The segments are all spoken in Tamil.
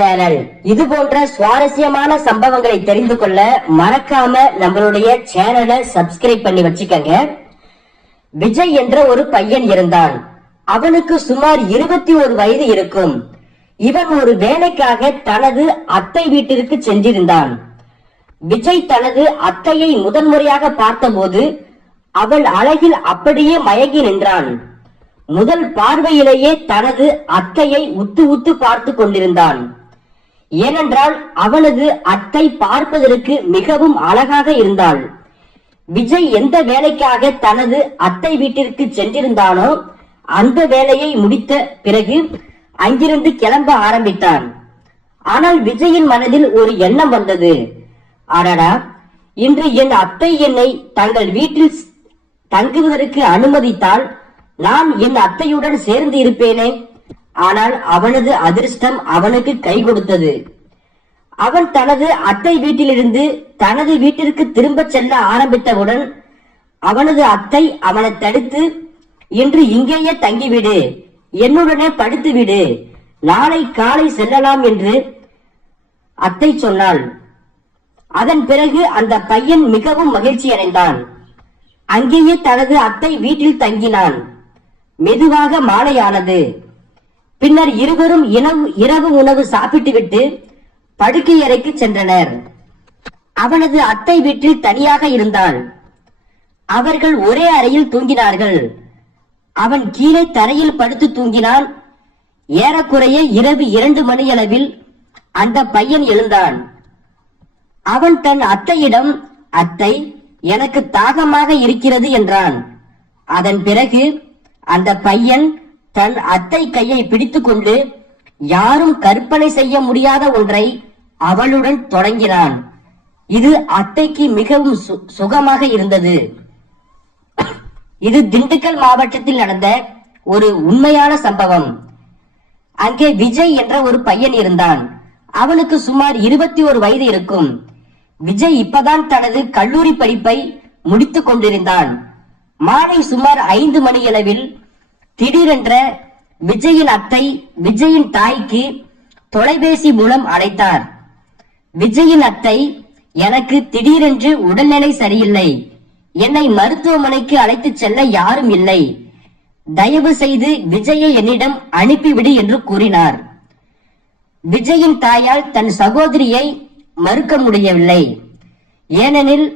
சேனல். இது போன்ற சுவாரஸ்யமான சம்பவங்களை தெரிந்து கொள்ள மறக்காம நம்மளுடைய சேனலை சப்ஸ்கிரைப் பண்ணி வச்சுக்கங்க. விஜய் என்ற ஒரு பையன் இருந்தான். அவனுக்கு சுமார் 21 வயது இருக்கும். இவன் ஒரு வேலைக்காக தனது அத்தை வீட்டிற்கு சென்றிருந்தான். விஜய் தனது அத்தையை முதன்முறையாக பார்த்தபோது அவள் அழகில் அப்படியே மயங்கி நின்றான். முதல் பார்வையிலேயே தனது அத்தையை உத்து உத்து பார்த்து கொண்டிருந்தான். ஏனென்றால் அவனது அத்தை பார்ப்பதற்கு மிகவும் அழகாக இருந்தாள். விஜய் எந்த வேலைக்காக தனது அத்தை வீட்டிற்கு சென்றிருந்தானோ அந்த வேலையை முடித்த பிறகு அங்கிருந்து கிளம்ப ஆரம்பித்தான். ஆனால் விஜயின் மனதில் ஒரு எண்ணம் வந்தது. அடடா, இன்று என் அத்தை என்னை தங்கள் வீட்டில் தங்குவதற்கு அனுமதித்தால் நான் என் அத்தையுடன் சேர்ந்து இருப்பேனே. ஆனால் அவனது அதிர்ஷ்டம் அவனுக்கு கை கொடுத்தது. அவன் தனது அத்தை வீட்டிலிருந்து தனது வீட்டிற்கு திரும்ப செல்ல ஆரம்பித்தவுடன் அவனது அத்தை அவனை தடுத்து, இன்று இங்கேயே தங்கிவிடு, என்னுடனே படுத்து விடு, நாளை காலை செல்லலாம் என்று அத்தை சொன்னாள். அதன் பிறகு அந்த பையன் மிகவும் மகிழ்ச்சி அடைந்தான். அங்கேயே தனது அத்தை வீட்டில் தங்கினான். மெதுவாக மாலையானது. பின்னர் இருவரும் இரவு உணவு சாப்பிட்டுவிட்டு படுக்கை அறைக்கு சென்றனர். அவனது அத்தை வீட்டில் தனியாக இருந்தாள். அவர்கள் ஒரே அறையில் தூங்கினார்கள். அவன் கீழே தரையில் படுத்து தூங்கினான். ஏறக்குறைய இரவு 2 மணியளவில் அந்த பையன் எழுந்தான். அவன் தன் அத்தையிடம், அத்தை, எனக்கு தாகமாக இருக்கிறது என்றான். அதன் பிறகு அந்த பையன் தன் அத்தை கையை பிடித்துக் கொண்டு யாரும் கற்பனை செய்ய முடியாத ஒன்றை அவளுடன் தொடங்கினான். இது அத்தைக்கு மிகவும் சுகமாக இருந்தது. இது திண்டுக்கல் மாவட்டத்தில் நடந்த ஒரு உண்மையான சம்பவம். அங்கே விஜய் என்ற ஒரு பையன் இருந்தான். அவனுக்கு சுமார் 21 வயது இருக்கும். விஜய் இப்பதான் தனது கல்லூரி படிப்பை முடித்துக் கொண்டிருந்தான். மாலை சுமார் 5 மணியளவில் திடீரென்ற விஜயின் அத்தை விஜயின் தாய்க்கு தொலைபேசி மூலம் அழைத்தார். விஜயின் அத்தை, எனக்கு திடீரென்று உடல்நிலை சரியில்லை, என்னை மருத்துவமனைக்கு அழைத்து செல்ல யாரும் இல்லை, தயவு செய்து விஜயை என்னிடம் அனுப்பிவிடு என்று கூறினார். விஜயின் தாயால் தன் சகோதரியை மறுக்க முடியவில்லை. ஏனெனில்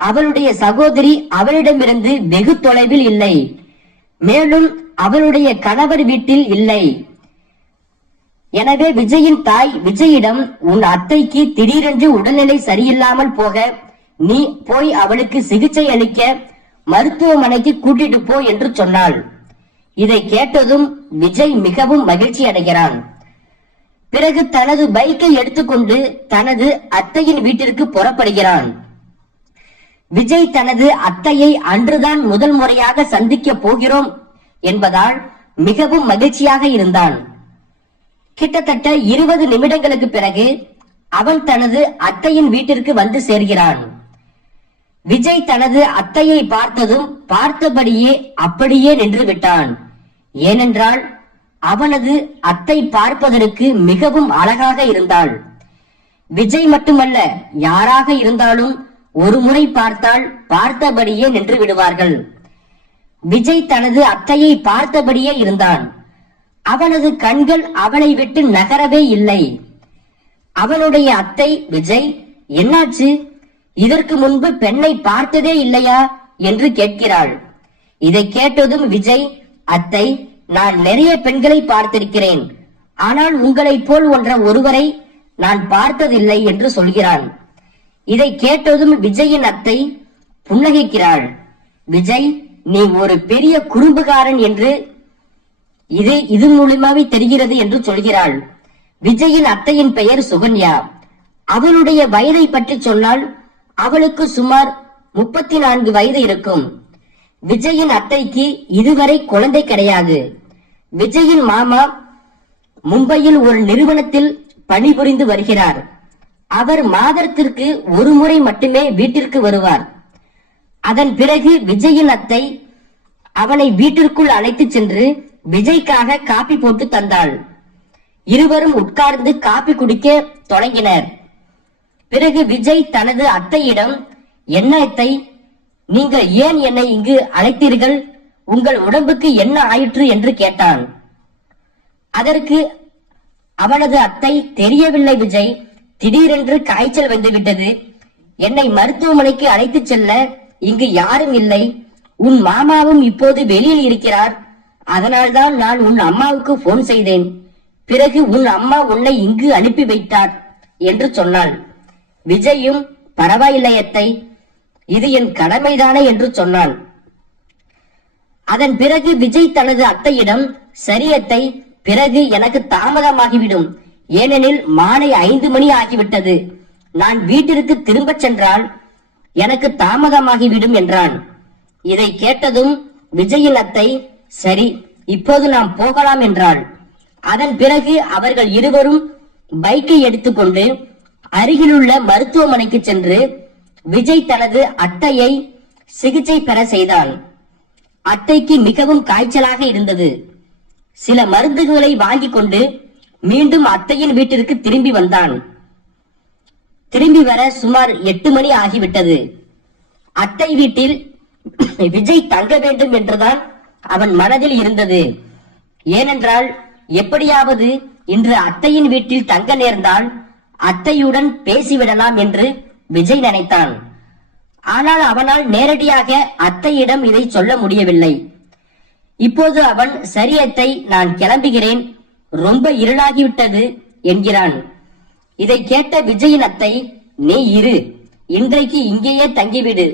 அவளுடைய சகோதரி அவளிடமிருந்து வெகு தொலைவில் இல்லை. மேலும் அவளுடைய கணவர் வீட்டில் இல்லை. எனவே விஜயின் தாய் விஜயிடம், உன் அத்தைக்கு திடீரென்று உடல்நிலை சரியில்லாமல் போக நீ போய் அவளுக்கு சிகிச்சை அளிக்க மருத்துவமனைக்கு கூட்டிட்டு போ என்று சொன்னாள். இதை கேட்டதும் விஜய் மிகவும் மகிழ்ச்சி அடைகிறான். பிறகு தனது பைக்கை எடுத்துக்கொண்டு தனது அத்தையின் வீட்டிற்கு புறப்படுகிறான். விஜய் தனது அத்தையை அன்றுதான் முதல் முறையாக சந்திக்க போகிறோம் என்பதால் மிகவும் மகிழ்ச்சியாக இருந்தான். கிட்டத்தட்ட 20 நிமிடங்களுக்கு பிறகு அவன் தனது அத்தையின் வீட்டிற்கு வந்து சேர்கிறான். விஜய் தனது அத்தையை பார்த்ததும் பார்த்தபடியே அப்படியே நின்று விட்டான். ஏனென்றால் அவனது அத்தை பார்ப்பதற்கு மிகவும் அழகாக இருந்தாள். விஜய் மட்டுமல்ல, யாராக இருந்தாலும் ஒரு முறை பார்த்தால் பார்த்தபடியே நின்று விடுவார்கள். விஜய் தனது அத்தையை பார்த்தபடியே இருந்தான். அவனது கண்கள் அவளை விட்டு நகரவே இல்லை. அவனுடைய அத்தை, விஜய், என்னாச்சு, இதற்கு முன்பு பெண்ணை பார்த்ததே இல்லையா என்று கேட்கிறாள். இதை கேட்டதும் விஜய், அத்தை, நான் நிறைய பெண்களை பார்த்திருக்கிறேன், ஆனால் உங்களைப் போல் ஒருவரை நான் பார்த்ததில்லை என்று சொல்கிறான். இதை கேட்டதும் விஜயின் அத்தை புன்னகைக்கிறாள். விஜய், நீ ஒரு பெரிய குறும்புகாரன் என்று இது மூலமாவே தெரிகிறது என்று சொல்கிறாள். விஜயின் அத்தையின் பெயர் சுகன்யா. அவளுடைய வயதை பற்றி சொன்னால் அவளுக்கு சுமார் 34 வயது இருக்கும். விஜயின் அத்தைக்கு இதுவரை குழந்தை கிடையாது. விஜயின் மாமா மும்பையில் ஒரு நிறுவனத்தில் பணிபுரிந்து வருகிறார். அவர் மாதத்திற்கு ஒரு முறை மட்டுமே வீட்டிற்கு வருவார். அதன் பிறகு விஜயின் அத்தை அவனை வீட்டிற்குள் அழைத்து சென்று விஜய்க்காக காபி போட்டு தந்தாள். இருவரும் உட்கார்ந்து காபி குடிக்க தொடங்கினர். பிறகு விஜய் தனது அத்தையிடம், என்ன அத்தை, நீங்கள் ஏன் என்னை இங்கு அழைத்தீர்கள்? உங்கள் உடம்புக்கு என்ன ஆயிற்று என்று கேட்டான். அதற்கு அவனது அத்தை, தெரியவில்லை விஜய், திடீரென்று காய்ச்சல் வந்துவிட்டது. என்னை மருத்துவமனைக்கு அழைத்துச் செல்ல இங்கு யாரும் இல்லை. உன் மாமாவும் இப்போது வெளியில் இருக்கிறார். அதனால்தான் நான் உன் அம்மாவுக்கு போன் செய்தேன். பிறகு உன் அம்மா உன்னை இங்கு அனுப்பி வைத்தார் என்று சொன்னாள். விஜயும், பரவாயில்லை அத்தை, இது என் கடமைதானே என்று சொன்னான். அதன் பிறகு விஜய் தனது அத்தையிடம், சரி அத்தை, பிறகு எனக்கு தாமதமாகிவிடும். ஏனெனில் மாலை 5 மணி ஆகிவிட்டது. நான் வீட்டிற்கு திரும்பச் சென்றால் எனக்கு தாமதமாகிவிடும் என்றான். இதை கேட்டதும் விஜயின் அத்தை, சரி, இப்போது நாம் போகலாம் என்றாள். அதன் பிறகு அவர்கள் இருவரும் பைக்கை எடுத்துக்கொண்டு அருகிலுள்ள மருத்துவமனைக்கு சென்று விஜய் தனது அத்தையை சிகிச்சை பெற செய்தான். அத்தைக்கு மிகவும் காய்ச்சலாக இருந்தது. சில மருந்துகளை வாங்கிக் கொண்டு மீண்டும் அத்தையின் வீட்டிற்கு திரும்பி வந்தான். திரும்பி வர சுமார் 8 மணி ஆகிவிட்டது. அத்தை வீட்டில் விஜய் தங்க வேண்டும் என்றுதான் அவன் மனதில் இருந்தது. ஏனென்றால் எப்படியாவது இன்று அத்தையின் வீட்டில் தங்க நேர்ந்தால் அத்தையுடன் பேசிவிடலாம் என்று விஜய் நினைத்தான். ஆனால் அவனால் நேரடியாக அத்தையிடம் இதை சொல்ல முடியவில்லை. இப்போது அவன், சரி அத்தை, நான் கிளம்புகிறேன், ரொம்ப இருளாகிவிட்டது என்கிறான். இதை கேட்ட விஜயின் அத்தை, நீ இரு, இன்றைக்கு இங்கேயே தங்கிவிடு,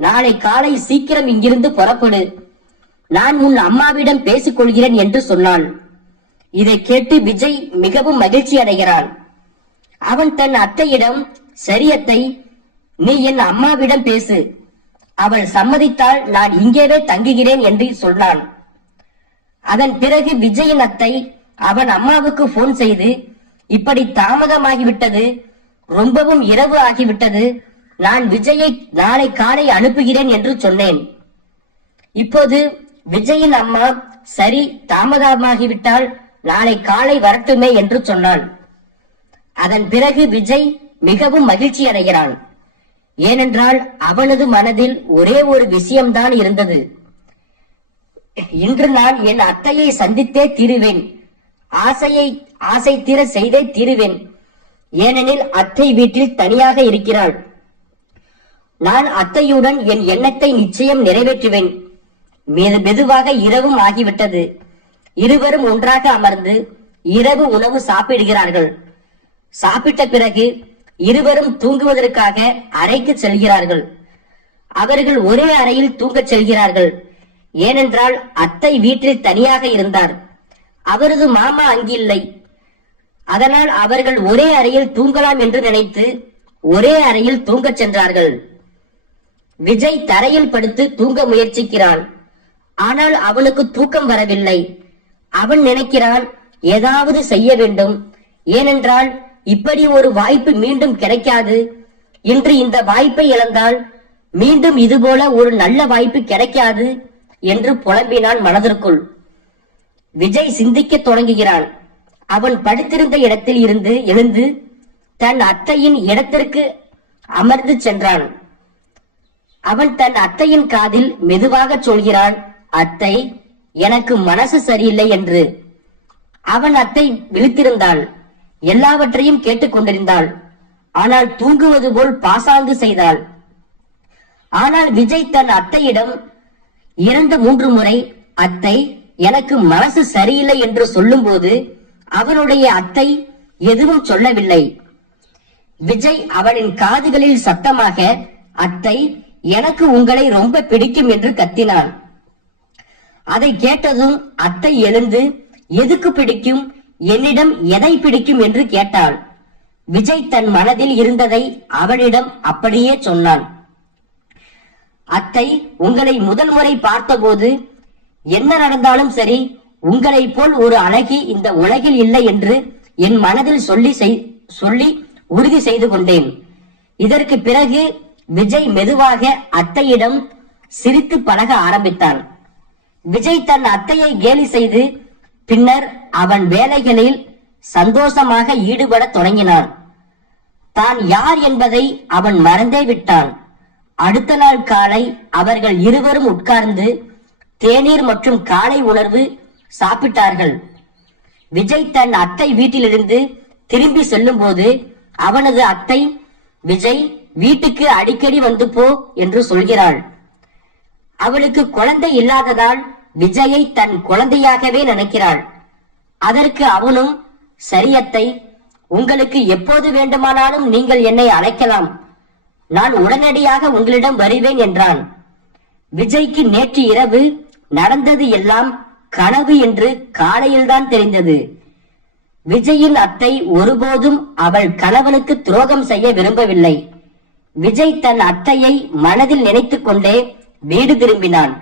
நாளை காலை சீக்கிரம் இங்கிருந்து புறப்படு, நான் உன் அம்மாவிடம் பேசிக் கொள்கிறேன் என்று சொன்னாள். இதை கேட்டு விஜய் மிகவும் மகிழ்ச்சி அடைகிறான். அவன் தன் அத்தையிடம், சரி அத்தை, நீ என் அம்மாவிடம் பேசு, அவள் சம்மதித்தால் நான் இங்கேவே தங்குகிறேன் என்று சொன்னான். அதன் பிறகு விஜயின் அத்தை அவன் அம்மாவுக்கு போன் செய்து, இப்படி தாமதமாகிவிட்டது, ரொம்பவும் இரவு ஆகிவிட்டது, நான் விஜயை நாளை காலை அனுப்புகிறேன் என்று சொன்னேன். இப்போது விஜயின் அம்மா, சரி, தாமதமாகிவிட்டால் நாளை காலை வரட்டுமே என்று சொன்னாள். அதன் பிறகு விஜய் மிகவும் மகிழ்ச்சி அடைகிறான். ஏனென்றால் அவனது மனதில் ஒரே ஒரு விஷயம்தான் இருந்தது. இன்று நான் என் அத்தையை சந்தித்தே தீருவேன், ஆசை தீர செய்தே தீருவேன். ஏனெனில் அத்தை வீட்டில் தனியாக இருக்கிறாள். நான் அத்தையுடன் என் எண்ணத்தை நிச்சயம் நிறைவேற்றுவேன். மெதுவாக இரவும் ஆகிவிட்டது. இருவரும் ஒன்றாக அமர்ந்து இரவு உணவு சாப்பிடுகிறார்கள். சாப்பிட்ட பிறகு இருவரும் தூங்குவதற்காக அறைக்கு செல்கிறார்கள். அவர்கள் ஒரே அறையில் தூங்கச் செல்கிறார்கள். ஏனென்றால் அத்தை வீட்டில் தனியாக இருந்தார். அவரது மாமா அங்கில்லை. அதனால் அவர்கள் ஒரே அறையில் தூங்கலாம் என்று நினைத்து ஒரே அறையில் தூங்கச் சென்றார்கள். விஜய் தரையில் படுத்து தூங்க முயற்சிக்கிறான். ஆனால் அவனுக்கு தூக்கம் வரவில்லை. அவன் நினைக்கிறான், ஏதாவது செய்ய வேண்டும். ஏனென்றால் இப்படி ஒரு வாய்ப்பு மீண்டும் கிடைக்காது. இன்று இந்த வாய்ப்பை இழந்தால் மீண்டும் இதுபோல ஒரு நல்ல வாய்ப்பு கிடைக்காது என்று புலம்பினான் மனதிற்குள். விஜய் சிந்திக்க தொடங்குகிறான். அவன் படுத்திருந்த இடத்தில் இருந்து எழுந்து தன் அத்தையின் இடத்திற்கு அமர்ந்து சென்றான். அவன் தன் அத்தையின் காதில் மெதுவாக சொல்கிறான், அத்தை, எனக்கு மனசு சரியில்லை என்று. அவன் அத்தை விழித்திருந்தாள். எல்லாவற்றையும் கேட்டுக்கொண்டிருந்தாள். ஆனால் தூங்குவது போல் பாசாங்கு செய்தாள். ஆனால் விஜய் தன் அத்தையிடம் 2-3 முறை, அத்தை, எனக்கு மனசு சரியில்லை என்று சொல்லும் போது அவனுடைய அத்தை எதுவும் சொல்லவில்லை. விஜய் அவனின் காதுகளில் சத்தமாக, அத்தை, எனக்கு உங்களை ரொம்ப பிடிக்கும் என்று கத்தினான். அதை கேட்டதும் அத்தை எழுந்து, எதுக்கு பிடிக்கும், என்னிடம் எதை பிடிக்கும் என்று கேட்டாள். விஜய் தன் மனதில் இருந்ததை அவளிடம் அப்படியே சொன்னான். அத்தை, உங்களை முதல் முறை பார்த்தபோது என்ன நடந்தாலும் சரி, உங்களை போல் ஒரு அழகி இந்த உலகில் இல்லை என்று என் மனதில் சொல்லி உறுதி செய்து கொண்டேன். இதற்கு பிறகு விஜய் மெதுவாக அத்தையிடம் சிரித்து பழக ஆரம்பித்தான். விஜய் தன் அத்தையை கேலி செய்து பின்னர் அவன் வேலைகளில் சந்தோஷமாக ஈடுபட தொடங்கினான். தான் யார் என்பதை அவன் மறந்தே விட்டான். அடுத்த நாள் காலை அவர்கள் இருவரும் உட்கார்ந்து தேநீர் மற்றும் காலை உணர்வு சாப்பிட்டார்கள். விஜய் தன் அத்தை வீட்டிலிருந்து திரும்பி செல்லும் போது அவனது அத்தை, விஜய் வீட்டுக்கு அடிக்கடி வந்து போ என்று சொல்கிறாள். அவளுக்கு குழந்தை இல்லாததால் விஜயை தன் குழந்தையாகவே நினைக்கிறாள். அதற்கு அவனும், சரி அத்தை, உங்களுக்கு எப்போது வேண்டுமானாலும் நீங்கள் என்னை அழைக்கலாம், நான் உடனடியாக உங்களிடம் வருவேன் என்றான். விஜய்க்கு நேற்று இரவு நடந்தது எல்லாம் கனவு என்று காலையில்தான் தெரிந்தது. விஜயின் அத்தை ஒருபோதும் அவள் கணவனுக்கு துரோகம் செய்ய விரும்பவில்லை. விஜய் தன் அத்தையை மனதில் நினைத்துக் கொண்டே வீடு திரும்பினான்.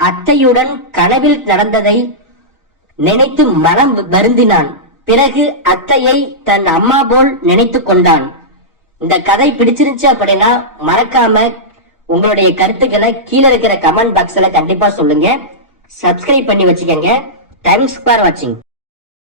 அத்தையுடன் கனவில் நடந்ததை நினைத்து மனம் வருந்தினான். பிறகு அத்தையை தன் அம்மா போல் நினைத்து கொண்டான். இந்த கதை பிடிச்சிருந்துச்சு அப்படின்னா மறக்காம உங்களுடைய கருத்துக்களை கீழே இருக்கிற கமெண்ட் பாக்ஸ்ல கண்டிப்பா சொல்லுங்க. சப்ஸ்கிரைப் பண்ணி வச்சுக்கோங்க. தேங்க்ஸ் ஃபார் வாட்சிங்.